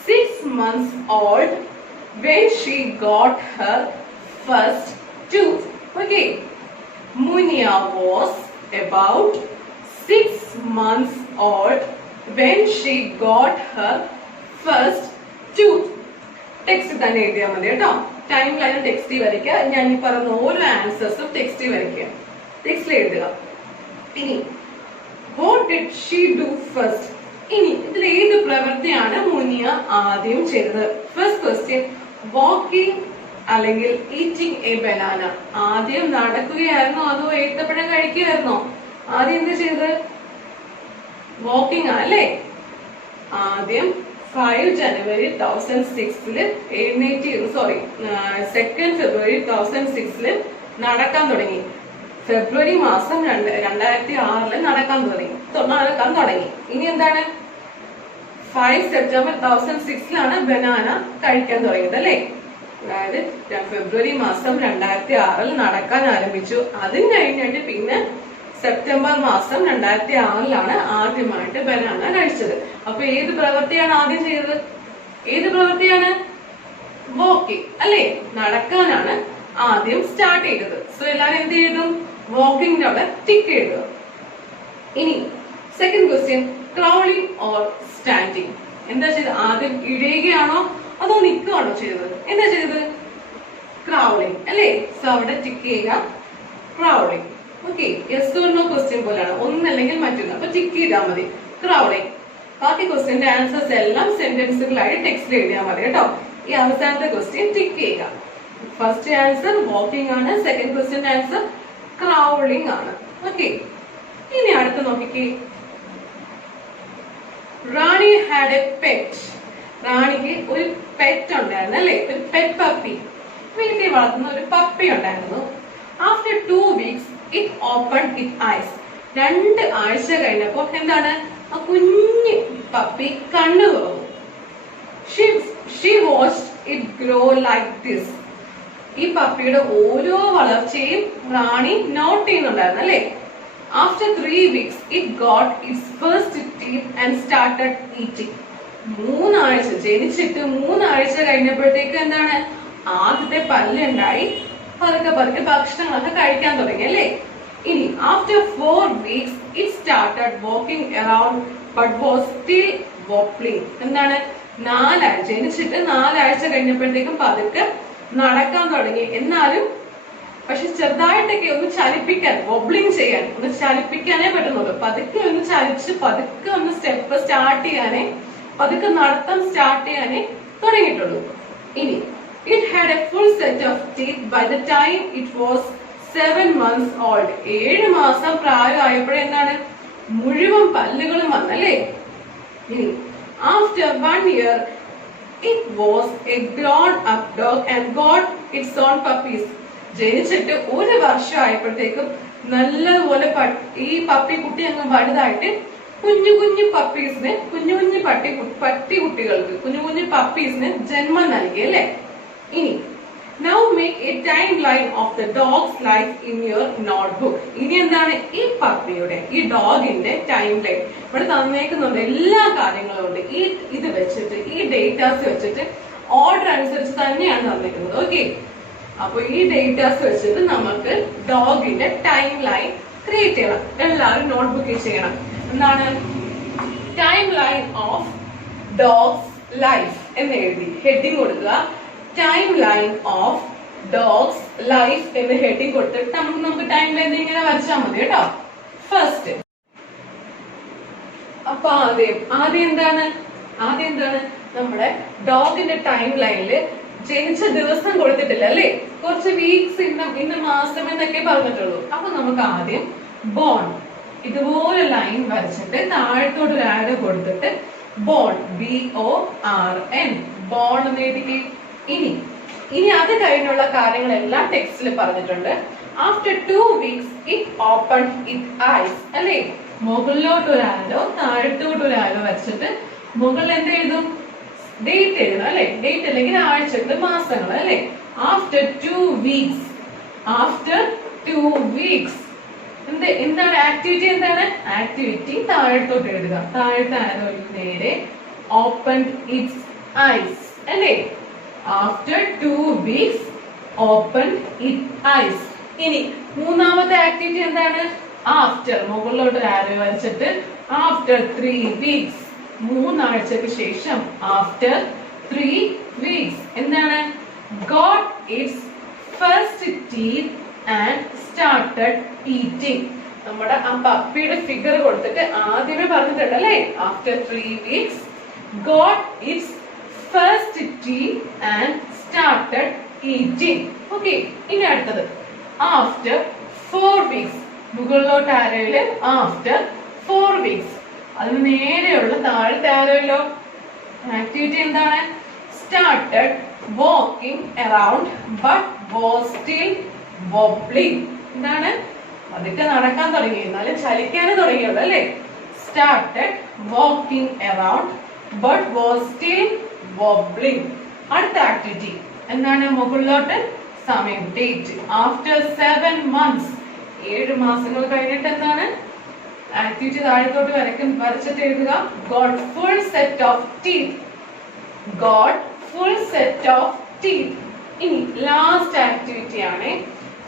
6 months old when she got her first tooth. Okay. Munia was about 6 months old when she got her first tooth. Text തന്നെ എഴുതിയാൽ മതി കേട്ടോ. ടൈം ലൈൻ ടെക്സ്റ്റ് വരയ്ക്കുക. ഞാൻ ഈ പറഞ്ഞ ഓരോ ആൻസേഴ്സും ടെക്സ്റ്റ് വരയ്ക്കുക, ടെക്സ്റ്റിൽ എഴുതുക. ഇനി what did she do first? ഇനി ഇതിൽ ഏത് പ്രവൃത്തിയാണ് മുനിയ ആദ്യം ചെയ്തത്? ഫസ്റ്റ് ക്വസ്റ്റ്യൻ, വാക്കിംഗ് അല്ലെങ്കിൽ ഈറ്റിംഗ് എ ബനാന. ആദ്യം നടക്കുകയായിരുന്നോ അതോ ഏത്തപ്പഴം കഴിക്കുകയായിരുന്നോ? ആദ്യം എന്ത് ചെയ്തത്? വാക്കിംഗ് അല്ലേ? ആദ്യം 5 ജനുവരി 2006 എഴുന്നേറ്റ് 2 ഫെബ്രുവരി 2006 നടക്കാൻ തുടങ്ങി. ഫെബ്രുവരി മാസം 2006 നടക്കാൻ തുടങ്ങി. ഇനി എന്താണ്? 5 സെപ്റ്റംബർ 2006 ബനാന കഴിക്കാൻ തുടങ്ങിയത് അല്ലേ? അതായത് ഫെബ്രുവരി മാസം 2006 നടക്കാൻ ആരംഭിച്ചു. അതും കഴിഞ്ഞിട്ട് പിന്നെ സെപ്റ്റംബർ മാസം 2006 ആദ്യമായിട്ട് ബനാന കഴിച്ചത്. അപ്പൊ ഏത് പ്രവൃത്തിയാണ് ആദ്യം ചെയ്തത്? ഏത് പ്രവൃത്തിയാണ്? വാക്കിംഗ് അല്ലേ? നടക്കാനാണ് ആദ്യം സ്റ്റാർട്ട് ചെയ്തത്. സോ എല്ലാരും എന്ത് ചെയ്തും? വാക്കിംഗിന്റെ അവിടെ ടിക്ക് എഴുതുക. ഇനി second question, crawling or standing. എന്താ ചെയ്തത്? ആദ്യം ഇഴയുകയാണോ അതോ നിൽക്കുകയാണോ ചെയ്തത്? എന്താ ചെയ്തത്? ക്രൗളിംഗ് അല്ലേ? സോ അവിടെ ടിക്ക് ചെയ്യുക, crawling. Okay, yes or no question പോലെയാണ്, ഒന്നല്ലെങ്കിൽ മറ്റൊന്ന്. അപ്പൊ ടിക്ക് ചെയ്താൽ മതി ക്രൗളിംഗ്. ബാക്കി ക്വസ്റ്റ്യന്റെ ആൻസേഴ്സ് എല്ലാം സെന്റൻസുകളായി ടെക്സ്റ്റിൽ എഴുതിയാൽ മതി കേട്ടോ. ഈ അവസാനത്തെ ക്വസ്റ്റ്യൻ ടിക്ക് ചെയ്യുക. ഫസ്റ്റ് ആൻസർ വാക്കിംഗ് ആണ്, സെക്കൻഡ് ക്വസ്റ്റ്യന്റെ ആൻസർ ക്രൗളിംഗ് ആണ്. ഓക്കെ, ഇനി അടുത്ത് നോക്കിക്കേ. റാണി ഹാഡ് എ പെറ്റ്. റാണിക്ക് ഒരു പെറ്റ് ഉണ്ടായിരുന്നു അല്ലെ? ഒരു പെറ്റ് പപ്പി. വീട്ടിൽ വളർത്തുന്ന ഒരു പപ്പി ഉണ്ടായിരുന്നു. After 2 weeks it open it eyes. 2 ആഴ്ച കഴിഞ്ഞപ്പോൾ എന്താണ്? ആ കുഞ്ഞു പപ്പി കണ്ണു തുറന്നു. She watched it grow like this. ഈ പപ്പിയുടെ ഓരോ വളർച്ചയും റാണി നോട്ട് ചെയ്യുന്നുണ്ടായിരുന്നു അല്ലെ? After 3 weeks it got its first teeth and started eating. 3 ആഴ്ച ജനിച്ചിട്ട് 3 ആഴ്ച കഴിഞ്ഞപ്പോഴത്തേക്ക് എന്താണ്? ആദ്യത്തെ പല്ലുണ്ടായി. പതുക്കെ ഭക്ഷണങ്ങളൊക്കെ കഴിക്കാൻ തുടങ്ങി അല്ലേ? ഇനി after 4 weeks it started walking around but was still wobbling. എന്താണ്? 4 ആഴ്ച ജനിച്ചിട്ട് 4 ആഴ്ച കഴിഞ്ഞപ്പോഴത്തേക്കും പതുക്കെ നടക്കാൻ തുടങ്ങി. എന്നാലും പക്ഷെ ചെറുതായിട്ടൊക്കെ ഒന്ന് ചലിപ്പിക്കാൻ, വോബ്ലിംഗ് ചെയ്യാൻ, ഒന്ന് ചലിപ്പിക്കാനേ പറ്റുന്നുള്ളൂ. പതുക്കെ ഒന്ന് ചലിച്ച് പതുക്കെ ഒന്ന് സ്റ്റെപ്പ് സ്റ്റാർട്ട് ചെയ്യാനേ, പതുക്കെ നടത്തം സ്റ്റാർട്ട് ചെയ്യാനേ തുടങ്ങിയിട്ടുള്ളൂ. ഇനി it had a full set of teeth by the time it was 7 months old. 7 മാസം പ്രായമായപ്പോഴേ എന്താണ്? മുഴുവൻ പല്ലുകളും വന്നല്ലേ? ഇനി after 1 year it was a grown up dog and got its own puppies. ജനിച്ചിട്ട് 1 വർഷം ആയപ്പോഴത്തേക്കും നല്ലതുപോലെ ഈ പപ്പി കുട്ടി അങ്ങ് വലുതായിട്ട് കുഞ്ഞു കുഞ്ഞു പപ്പീസിന് കുഞ്ഞു കുഞ്ഞു പട്ടി കുട്ടികൾക്ക് കുഞ്ഞു കുഞ്ഞു പപ്പീസിന് ജന്മം നൽകി അല്ലെ. ഇനി now make a timeline of the dog's life in your notebook. ഇനി എന്താണ് ഈ പപ്പിയുടെ ഈ ഡോഗിന്റെ ടൈം ലൈൻ ഇവിടെ തന്നേക്കുന്നുണ്ട്. എല്ലാ കാര്യങ്ങളും ഉണ്ട്. ഇത് വെച്ചിട്ട് ഈ ഡേറ്റാസ് വെച്ചിട്ട് ഓർഡർ അനുസരിച്ച് തന്നെയാണ് തന്നേക്കുന്നത്. ഓക്കെ, അപ്പൊ ഈ ഡേറ്റാസ് വെച്ചിട്ട് നമുക്ക് ഡോഗിന്റെ ടൈം ലൈൻ ക്രിയേറ്റ് ചെയ്യണം. എല്ലാവരും നോട്ട്ബുക്കിൽ ചെയ്യണം. എന്താണ് time line of dogs life എന്ന് എഴുതി ഹെഡിങ് കൊടുക്കുക. Time line of dogs life എന്ന് ഹെഡിങ് കൊടുത്തിട്ട് നമുക്ക് ടൈം ലൈൻ ഇങ്ങനെ വരച്ചാൽ മതി കേട്ടോ. ഫസ്റ്റ് അപ്പൊ ആദ്യം എന്താണ് നമ്മുടെ ഡോഗിന്റെ ടൈം ലൈനിൽ ജനിച്ച ദിവസം കൊടുത്തിട്ടില്ല അല്ലെ, കുറച്ച് വീക്സ് ഇന്ന മാസം എന്നൊക്കെ പറഞ്ഞിട്ടുള്ളൂ. അപ്പൊ നമുക്ക് ആദ്യം ബോൺ ഇതുപോലെ ലൈൻ വരച്ചിട്ട് താഴത്തോട്ട് ഒരു ആരോ കൊടുത്തിട്ട് ബോൺ BORN ബോൺ എന്ന് എഴുതി. ഇനി അത് കഴിഞ്ഞുള്ള കാര്യങ്ങളെല്ലാം ടെക്സ്റ്റിൽ പറഞ്ഞിട്ടുണ്ട്. After 2 weeks it open it eyes അല്ലെ. മുകളിലോട്ട് ഒരു ആരോ താഴത്തോട്ട് ഒരു ആരോ വരച്ചിട്ട് മുകളിൽ എന്ത് എഴുതും, ഡേറ്റ് എഴുതണം അല്ലെ. ഡേറ്റ് അല്ലെങ്കിൽ ആഴ്ചകൾ മാസങ്ങൾ അല്ലെ. ആഫ്റ്റർ 2 വീക്സ് എന്താണ് ആക്ടിവിറ്റി, എന്താണ് ആക്ടിവിറ്റി താഴത്തോട്ട് എഴുതുക. താഴത്തെ ആരോ നേരെ ഓപ്പൺ ഇറ്റ്സ് ഐസ് അല്ലെ. After 2 weeks open it eyes. ഇനി മൂന്നാമത്തെ ആക്ടിവിറ്റി എന്താണ്, ആഫ്റ്റർ മുകളിലോട്ട് ഒരു ആരോ വരച്ചിട്ട് ആഫ്റ്റർ 3 വീക്സ് 3 ആഴ്ചക്ക് ശേഷം ആഫ്റ്റർ 3 വീക്സ് എന്താണ് got its first teeth and started eating. നമ്മുടെ ആ പപ്പിയുടെ ഫിഗർ കൊടുത്തിട്ട് ആദ്യമേ പറഞ്ഞിട്ടുണ്ട് അല്ലെ. After 3 weeks got its first teeth and started eating. Okay, ഇനി അടുത്തത് ആഫ്റ്റർ 4 വീക്സ് മുകളിലോട്ട് ആരോയില് ആഫ്റ്റർ 4 വീക്സ് അതിന് നേരെയുള്ള താഴത്തെ ആരോയിലോ ആക്ടിവിറ്റി എന്താണ്, started walking around but was still wobbling. എന്താണ് അതൊക്കെ നടക്കാൻ തുടങ്ങി എന്നാലും ചലിക്കാനും തുടങ്ങിയുള്ളൂ അല്ലെ. Started walking around but was still wobbling. അടുത്ത ആക്ടിവിറ്റി എന്താണ്, മുകളിലോട്ട് സമയം ഡേറ്റ് ആഫ്റ്റർ 7 മന്ത്സ് 7 മാസങ്ങൾ കഴിഞ്ഞിട്ട് എന്താണ് ആക്ടിവിറ്റി താഴത്തോട്ട് വരച്ചിട്ട് എഴുതുക. Got full set of teeth. Got full set of teeth. ഇനി ലാസ്റ്റ് ആക്ടിവിറ്റി ആണ്.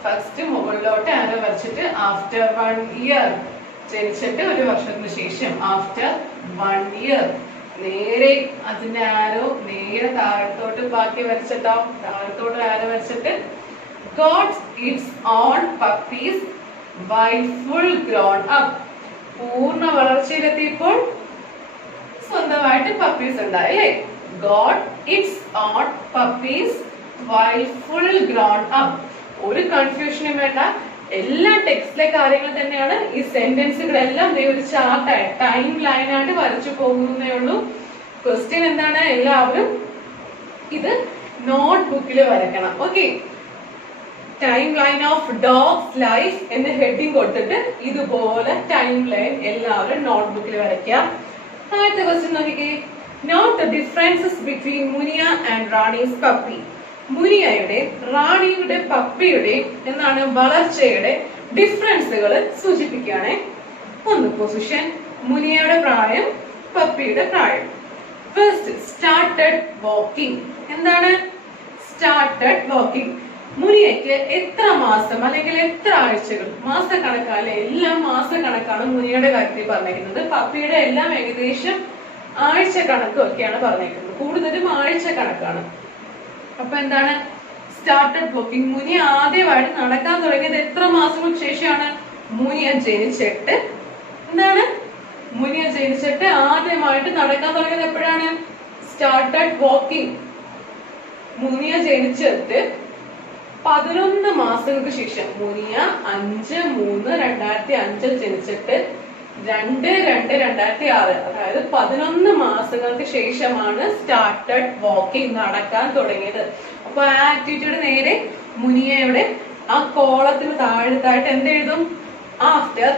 ഫസ്റ്റ് മുകളിലോട്ട് ആരോ വരച്ചിട്ട് ആഫ്റ്റർ 1 ഇയർ ജനിച്ചിട്ട് 1 വർഷത്തിന് ശേഷം ആഫ്റ്റർ 1 ഇയർ നേരെ അതിന്റെ ആരോ നേരെ താഴത്തോട്ട് ബാക്കി വരച്ചിട്ടോ. താഴത്തോട്ട് ആരോ വരച്ചിട്ട് got its own puppies by full grown up. പൂർണ്ണ വളർച്ചയിലെത്തിയപ്പോൾ സ്വന്തമായിട്ട് പപ്പീസ് ഉണ്ടായി അല്ലേ. Got its own puppies by full grown up. ഒരു കൺഫ്യൂഷനും വേണ്ട, എല്ലാ ടെക്സ്റ്റിലെ കാര്യങ്ങൾ തന്നെയാണ്. ഈ സെന്റൻസുകളെല്ലാം ഒരു ചാർട്ടായി ടൈം ലൈനായിട്ട് വരച്ചു പോകുന്നേ ഉള്ളൂ. ക്വസ്റ്റ്യൻ എന്താണ്, എല്ലാവരും ഇത് നോട്ട് ബുക്കിൽ വരയ്ക്കണം. Okay, time line of dogs life എന്ന ഹെഡിങ് കൊടുത്തിട്ട് ഇതുപോലെ ടൈം ലൈൻ എല്ലാവരും നോട്ട് ബുക്കിൽ വരയ്ക്കുക. ആദ്യത്തെ ക്വസ്റ്റ്യൻ നോക്കിക്കേ. Note the differences between Munia and Rani's puppy. മുനിയയുടെ റാണിയുടെ പപ്പിയുടെ എന്താണ് വളർച്ചയുടെ ഡിഫറൻസുകൾ സൂചിപ്പിക്കുകയാണ്. ഒന്ന് പൊസിഷൻ, മുനിയയുടെ പ്രായം, പപ്പിയുടെ പ്രായം. First started walking. എന്താണ് സ്റ്റാർട്ടഡ് വാക്കിംഗ്? മുനിയയ്ക്ക് എത്ര മാസം അല്ലെങ്കിൽ എത്ര ആഴ്ചകൾ, മാസക്കണക്കാണ്, എല്ലാം മാസക്കണക്കാണ് മുനിയുടെ കാര്യത്തിൽ പറഞ്ഞിരിക്കുന്നത്. പപ്പിയുടെ എല്ലാം ഏകദേശം ആഴ്ച കണക്കൊക്കെയാണ് പറഞ്ഞിരിക്കുന്നത്. കൂടുതലും ആഴ്ച കണക്കാണ്. അപ്പൊ എന്താണ് സ്റ്റാർട്ടഡ് വാക്കിംഗ്? മുനിയ ആദ്യമായിട്ട് നടക്കാൻ തുടങ്ങിയത് എത്ര മാസങ്ങൾക്ക് ശേഷമാണ്? മുനിയ ജനിച്ചിട്ട് ആദ്യമായിട്ട് നടക്കാൻ തുടങ്ങിയത് എപ്പോഴാണ്? Started walking. മുനിയ ജനിച്ചിട്ട് 11 മാസങ്ങൾക്ക് ശേഷം. മുനിയ 5/3/2005 ജനിച്ചിട്ട് 2/2/2006, അതായത് 11 മാസങ്ങൾക്ക് ശേഷമാണ് സ്റ്റാർട്ടഡ് വാക്കിംഗ്, നടക്കാൻ തുടങ്ങിയത്. അപ്പൊ ആ ആക്ടിവിറ്റിയുടെ നേരെ മുനിയയുടെ ആ കോളത്തിന് താഴത്തായിട്ട് എന്ത് എഴുതും? After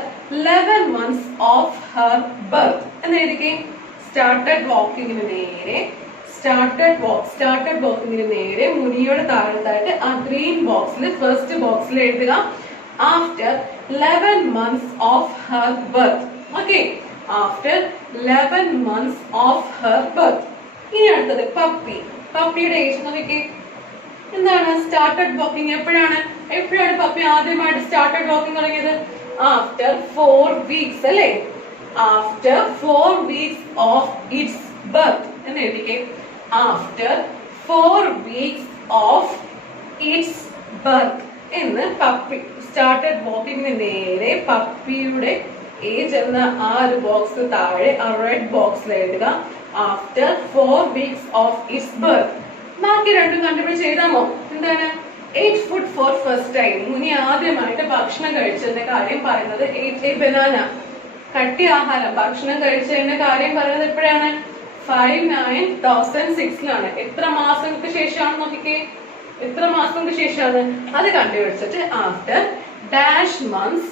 11 months of her birth എന്ന് എഴുതിക്കേ. സ്റ്റാർട്ടഡ് വാക്കിങ്ങിന് നേരെ മുനിയുടെ താഴത്തായിട്ട് ആ ഗ്രീൻ ബോക്സിൽ ഫസ്റ്റ് ബോക്സിൽ എഴുതുക after 11 months of her birth. Okay, after 11 months of her birth. ഇനി അടുത്തത് പപ്പിയുടെ ഏജ് നോക്കിക്കേ. എന്താണ് സ്റ്റാർട്ടഡ് വാക്കിംഗ്? എപ്പോഴാണ് പപ്പി ആദ്യമായിട്ട് സ്റ്റാർട്ടഡ് വാക്കിംഗ് തുടങ്ങിയത്? ആഫ്റ്റർ 4 weeks അല്ലേ? After 4 weeks of its birth എന്ന് എഴുതിക്കേ. After 4 weeks of its birth എന്ന് പപ്പി സ്റ്റാർട്ടഡ് വാക്കിങ്ങിന് നേരെ പപ്പിയുടെ ഏജ് എന്ന ആ ഒരു ബോക്സ് താഴെ ആ റെഡ് ബോക്സിൽ എഴുതുക after 4 weeks of its birth. ബാക്കി രണ്ടും കണ്ടുപിടിച്ച് എഴുതാമോ? എന്താണ്? 8 food for first time. മുനി ആദ്യമായിട്ട് ഭക്ഷണം കഴിച്ചതിന്റെ കാര്യം പറയുന്നത് a banana, കട്ടി ആഹാരം ഭക്ഷണം കഴിച്ചതിന്റെ കാര്യം പറയുന്നത് എപ്പോഴാണ്? 5/9/2006 എത്ര മാസങ്ങൾക്ക് ശേഷമാണ് നോക്കിക്കേ. എത്ര മാസങ്ങൾക്ക് ശേഷമാണ് അത് കണ്ടുപിടിച്ചിട്ട് after dash months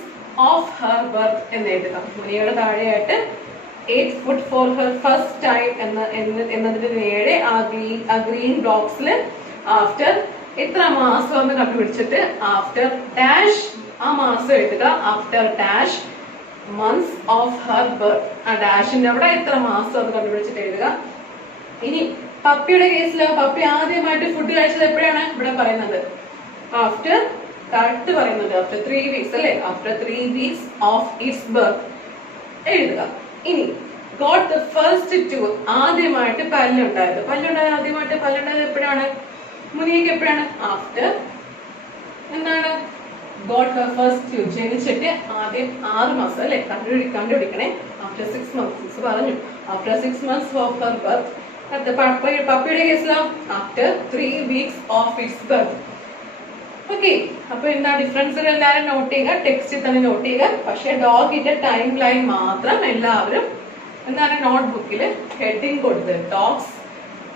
of her birth എന്ന് എഴുതുക. മുനിയുടെ താഴെയായിട്ട് 8 food for her first time എന്നതിന് നേരെ ആ ഗ്രീൻ ബോക്സിൽ ആഫ്റ്റർ എത്ര മാസം എന്ന് കണ്ടുപിടിച്ചിട്ട് ആഫ്റ്റർ ഡാഷ് ആ മാസം എഴുതുക. After dash months of her birth. ആ ഡാഷിന്റെ അവിടെ എത്ര മാസം എന്ന് കണ്ടുപിടിച്ചിട്ട് എഴുതുക. ഇനി പപ്പിയുടെ കേസിലോ പപ്പി ആദ്യമായിട്ട് ഫുഡ് കഴിച്ചത് എപ്പോഴാണ്? ഇവിടെ പറയുന്നത് ആഫ്റ്റർ കറക്റ്റ് പറയുന്നത് ആഫ്റ്റർ 3 weeks അല്ലെ? After 3 weeks of its birth എഴുതുക. ഇനി ഗോട്ട് ദ ഫസ്റ്റ് ടൂത്ത്. ആദ്യമായിട്ട് പല്ലുണ്ടായത് എപ്പോഴാണ്? മുനിക്ക് എപ്പോഴാണ്? ആഫ്റ്റർ എന്താണ്? ഗോട്ട് ഹർ ഫസ്റ്റ് ടൂത്ത് ജനിച്ചിട്ട് ആദ്യം 6 മാസം അല്ലെ? കണ്ടുപിടിക്കണേ. ആഫ്റ്റർ 6 months പറഞ്ഞു. After 6 months of her birth. പപ്പിയുടെ കേസിലോ after 3 weeks of its birth. Okay, അപ്പൊ എന്താ ഡിഫറൻസുകൾ എല്ലാവരും നോട്ട് ചെയ്യുക, ടെക്സ്റ്റിൽ തന്നെ നോട്ട് ചെയ്യുക. പക്ഷെ ഡോഗിന്റെ ടൈം ലൈൻ മാത്രം എല്ലാവരും എന്താണ് നോട്ട്ബുക്കിൽ ഹെഡിങ് കൊടുത്തത് dogs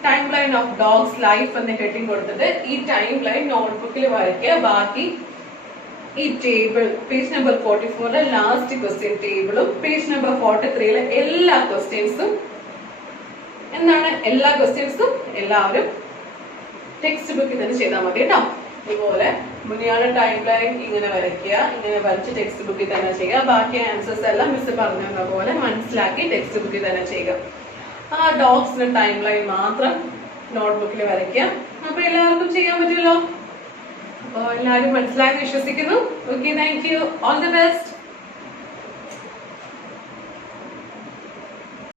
time line of dogs life എന്ന ഹെഡിങ് കൊടുത്തിട്ട് ഈ ടൈം ലൈൻ നോട്ട്ബുക്കിൽ വരയ്ക്കുക. ബാക്കി ഈ table page number 44 last question ടേബിളും പേജ് നമ്പർ 43 എല്ലാ ക്വസ്റ്റ്യൻസും എല്ലാവരും ടെക്സ്റ്റ് ബുക്കിൽ തന്നെ ചെയ്താൽ മതി കേട്ടോ. ഇതുപോലെ മുനിയുടെ ടൈം ലൈൻ ഇങ്ങനെ വരയ്ക്കുക, ഇങ്ങനെ വരച്ച് ടെക്സ്റ്റ് ബുക്കിൽ തന്നെ ചെയ്യുക. ബാക്കി ആൻസേഴ്സ് എല്ലാം മിസ് പറഞ്ഞ പോലെ മനസ്സിലാക്കി ടെക്സ്റ്റ് ബുക്കിൽ തന്നെ ചെയ്യുക. ആ ഡോഗ്സിന്റെ ടൈം ലൈൻ മാത്രം നോട്ട്ബുക്കിൽ വരയ്ക്കുക. അപ്പൊ എല്ലാവർക്കും ചെയ്യാൻ പറ്റുമല്ലോ. അപ്പൊ എല്ലാവരും മനസ്സിലാക്കി വിശ്വസിക്കുന്നു. Okay, thank you, all the best.